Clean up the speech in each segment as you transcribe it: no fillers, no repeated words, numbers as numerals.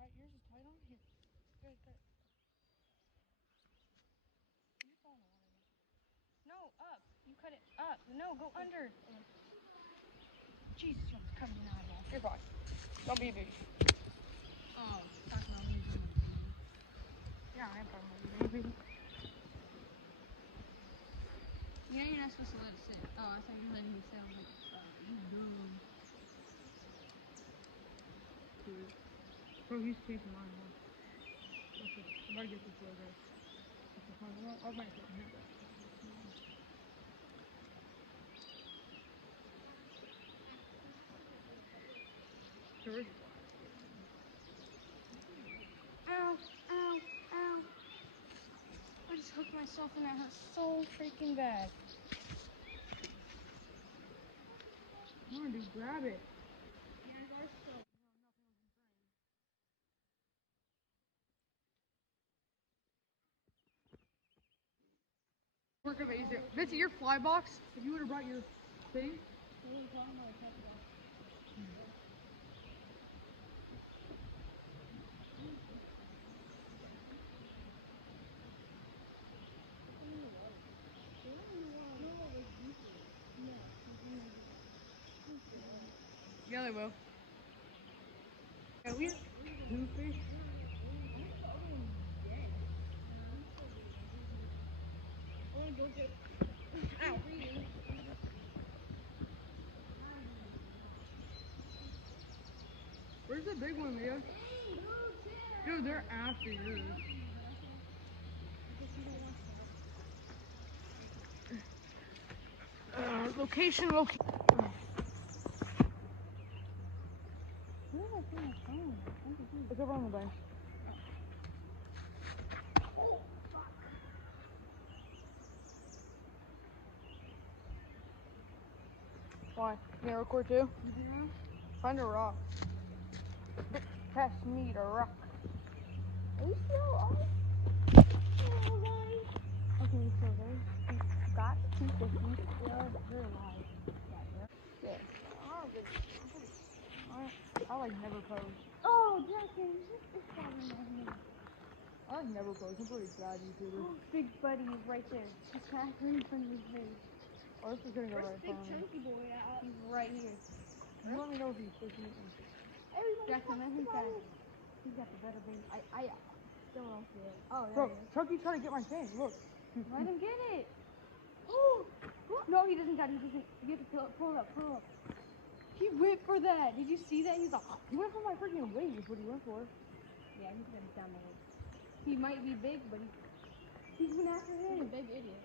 tight. Yours is tight on here. Good, good. You're falling water. No, up. You cut it up. No, go under. Jesus, it's coming in eyeball. You're fine. Don't be a baby. Oh, talking about me. Yeah, I am talking about you, baby. Yeah, you're not supposed to let it sit. Oh, I thought you were letting me sit. I was like, you dumb. Bro, he's chasing mine. I'm about to get this logo. I might get hit that. Sure. Ow, ow, ow. I just hooked myself and that hurt so freaking bad. Come on, dude, grab it. Work amazing. Vince, your fly box, if you would have brought your thing. Yeah, they will. Yeah, we have two fish. Ow. Where's the big one, Leah? Dude, they're after yours. Location. It's over on the bench. Why? You record too? Yeah. Find a rock. Pass me the rock. Are you still on? Okay, so there's got 250. They're alive. Yeah. I like never pose. Oh, Jackson, this is falling my head. I like never pose. I'm pretty bad YouTuber. Oh, Big Buddy is right there. He's exactly in front of his face. Oh, this is gonna go right in front of me. Big Chunky Boy out. He's right here. You let me know if he's pushing it. Jackson, let him tag. He's got the better bait. I still don't see it. Oh, there he is. Chunky's trying to get my thing. Look. Let him get it. No, he doesn't got it. He doesn't. You have to pull it up. He went for that. Did you see that? He's like, he went for my freaking wing is what he went for. Yeah, he's gonna down the leg. He might be big, but he's been after him. He's a big idiot.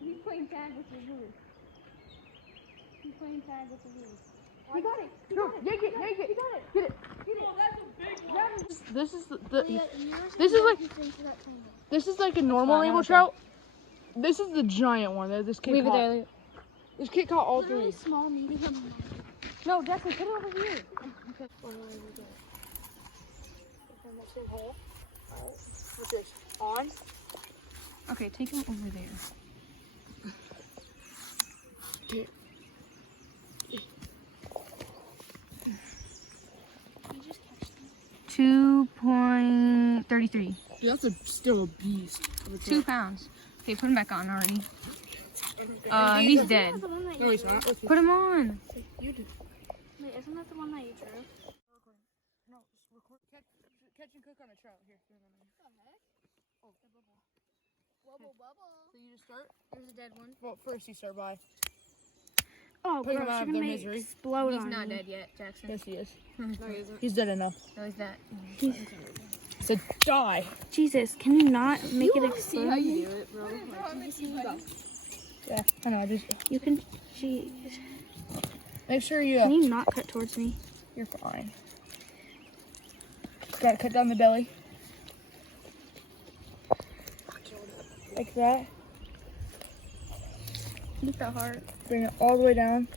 He's playing tag with the lure. He got it. Yank it. He got it. Get it. Oh, that's a big one. This is like a normal rainbow trout. This is the giant one that this kid caught. Leave it there. This kid caught all three. Small, medium. No, Jackson, put it over here. Okay. On. Okay, take him over there. Okay. 2.33. Dude, that's still a beast. 2 pounds. Okay, put him back on already. He's dead. No, he's not. Put him on. You do. Wait, isn't that the one that you drew? No, just record. Catch and cook on a trout. Here. What the heck? Oh, the bubble. Bubble. So you just start? Here's a dead one. Well, first you start by. Oh, gross, you're gonna make it explode. He's not dead yet, Jackson. Yes, he is. No, he isn't. He's dead enough. No, he's not. He said die. Jesus, can you not make it explode? See how you do it, bro. Yeah, I know. You can. Jeez. Make sure you. Can you not cut towards me? You're fine. Gotta cut down the belly. Like that. Keep the heart. Bring it all the way down.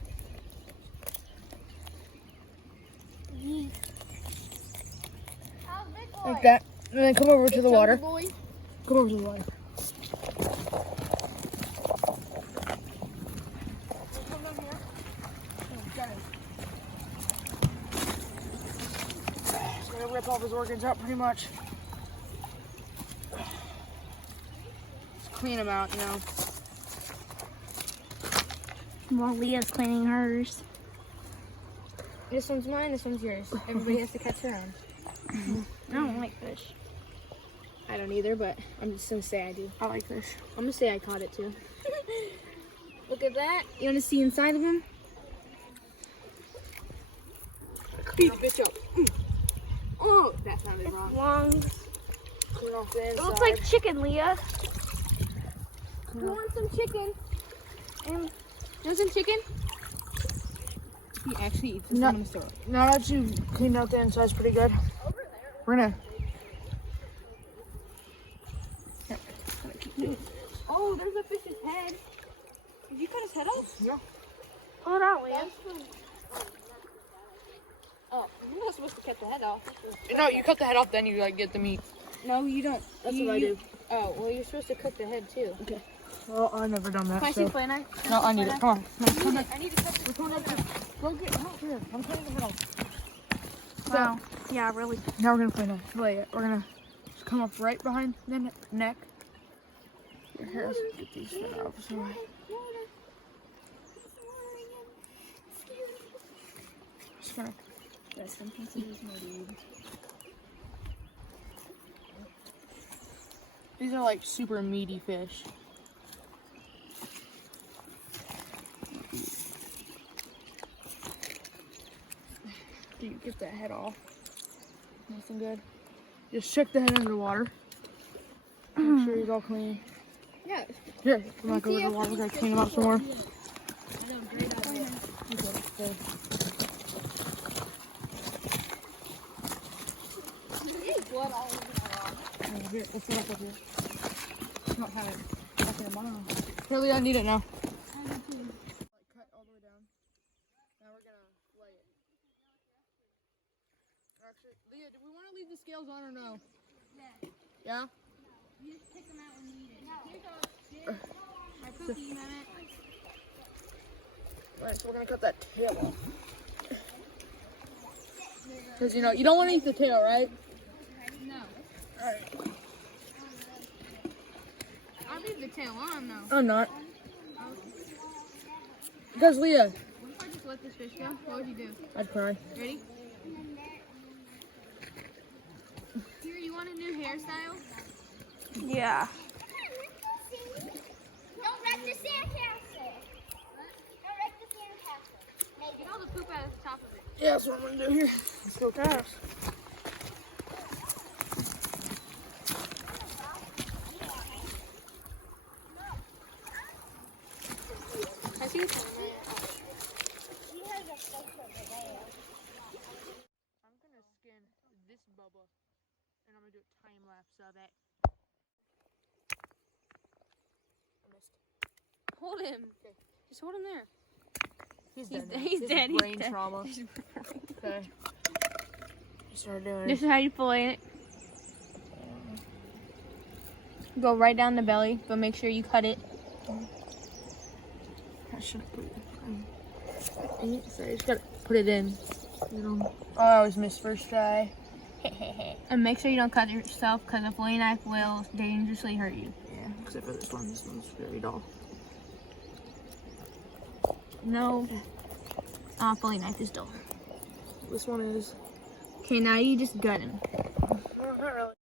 Like that. And then come over to the water. Come over to the water. rip all his organs out pretty much. Just clean them out, you know. While Leah's cleaning hers. This one's mine, this one's yours. Everybody has to catch their own. I don't like fish. I don't either, but I'm just gonna say I do. I like fish. I'm gonna say I caught it too. Look at that. You wanna see inside of them? Beat the bitch up. Oh, that sounded wrong. Lungs. Clean off the It inside. looks like chicken, Leah. You want some chicken? You want some chicken? He actually eats this. No. I'm gonna throw it. Now that you cleaned out the inside's pretty good. We're gonna. Oh, there's a fish's head. Did you cut his head off? Yeah. Hold on, Leah. Oh, you're not supposed to cut the head off. No, you cut the head off, then you like get the meat. No, you don't. That's what I do. Oh, well, you're supposed to cook the head too. Okay. Well, I've never done that. Can I see So. a flay knife? No, I need it. Come on. No, come back. I need to cut the We're coming up here. Go get it out here. I'm cutting the head off. Wow. Yeah, really. Now we're gonna fillet it. We're gonna just come up right behind the neck. Here, let's get these out. So. Just gonna. Rest in peace, my dude. These are like super meaty fish. Do you get that head off? Nothing good. Just check the head under the water. Make sure he's all clean. Yeah. Here, come back over to the water. We're gonna clean him up some more. I know, great idea. Okay. There's blood all over my rock. Here, let's put it up here. Not have it. Okay, I'm on. Here, Leah, I need it now. Like, cut all the way down. Now we're gonna fillet it. Actually, Leah, do we want to leave the scales on or no? Yeah? You just pick them out when you eat it. Here goes. My cookie, Mehmet. Alright, so we're gonna cut that tail off. Because, you know, you don't want to eat the tail, right? No. Alright. I'll leave the tail on though. I'm not. Because, Leah, What if I just let this fish go? What would you do? I'd cry. Ready? Here, you want a new hairstyle? Yeah. Don't wreck the sandcastle. Don't wreck the sandcastle. Get all the poop out of the top of it. Yeah, that's what I'm gonna do here. Let's go cast. I see. She has a fish over there. I'm gonna skin this Bubba, and I'm gonna do a time lapse of it. I missed. Hold him. Just hold him there. He's He's dead. dead. now. He's This dead. is He's brain dead. trauma. Okay. Start doing This it. is how you fillet it. Go right down the belly, but make sure you cut it. I should put it in. So I just gotta put it in. You know. I always miss first try. And make sure you don't cut yourself, because a fillet knife will dangerously hurt you. Yeah, except for this one. This one's very dull. No. Fillet knife is dull. This one is. Okay, now you just gut him.